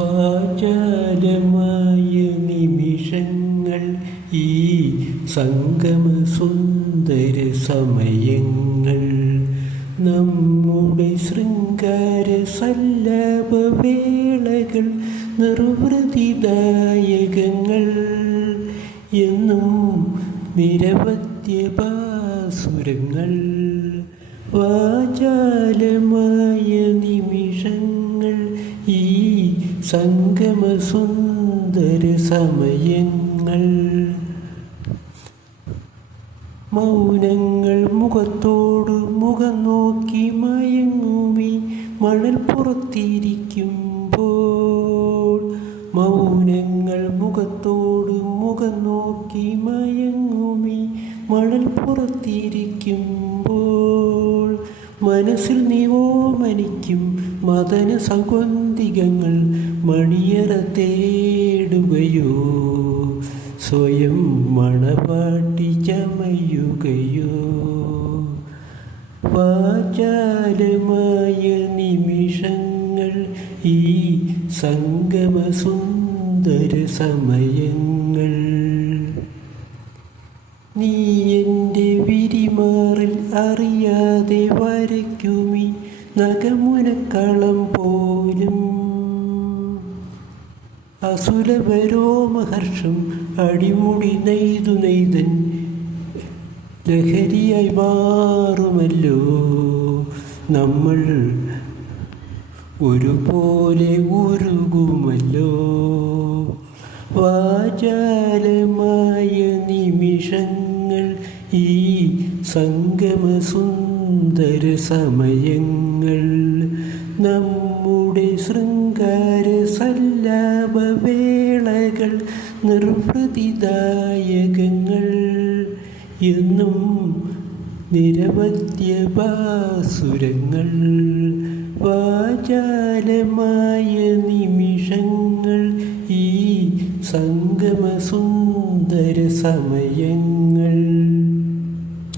വാചാലമായ നിമിഷങ്ങൾ ഈ സംഗമ സുന്ദര സമയങ്ങൾ നമ്മുടെ ശൃംഗാര സല്ലാപവേളകൾ നിർവൃതിദായകങ്ങൾ എന്നും നിരവധ്യപാസുരങ്ങൾ വാചാലമായ നിമിഷങ്ങൾ ഈ സംഗമ സുന്ദര സമയങ്ങൾ മൗനങ്ങൾ മുഖത്തോട് മുഖം നോക്കി മയങ്ങുമി മണൽ പുറത്തിരിക്കുമ്പോൾ മൗനങ്ങൾ മുഖത്തോട് മുഖം നോക്കി മയങ്ങുമി മണൽ പുറത്തിരിക്കുമ്പോൾ മനസ്സിൽ നീവോമനിക്കും മദന സൗഗന്ധികങ്ങൾ മണിയറ തേടുകയോ സ്വയം മണവാട്ടി ചമയുകയോ വാചാലമായ നിമിഷങ്ങൾ ഈ സംഗമ സുന്ദര സമയങ്ങൾ നീ എൻ്റെ വിരിമാറിൽ അറിയാതെ വരയ്ക്കുമി നഖമുനക്കളം പോലും അസുലഭരോമഹർഷം അടിമുടി നെയ്തൻ ലഹരിയായി മാറുമല്ലോ നമ്മൾ ഒരുപോലെ ഉരുകുമല്ലോ വാചാലമായ നിമിഷങ്ങൾ ഈ സംഗമ സുന്ദര സമയങ്ങൾ നമ്മുടെ ശൃംഗാര സല്ലാപവേളകൾ നിർവൃതിദായകങ്ങൾ എന്നും നിരവധ്യപാസുരങ്ങൾ വാചാലമായ നിമിഷങ്ങൾ ഈ സംഗമ സുന്ദര സമയങ്ങൾ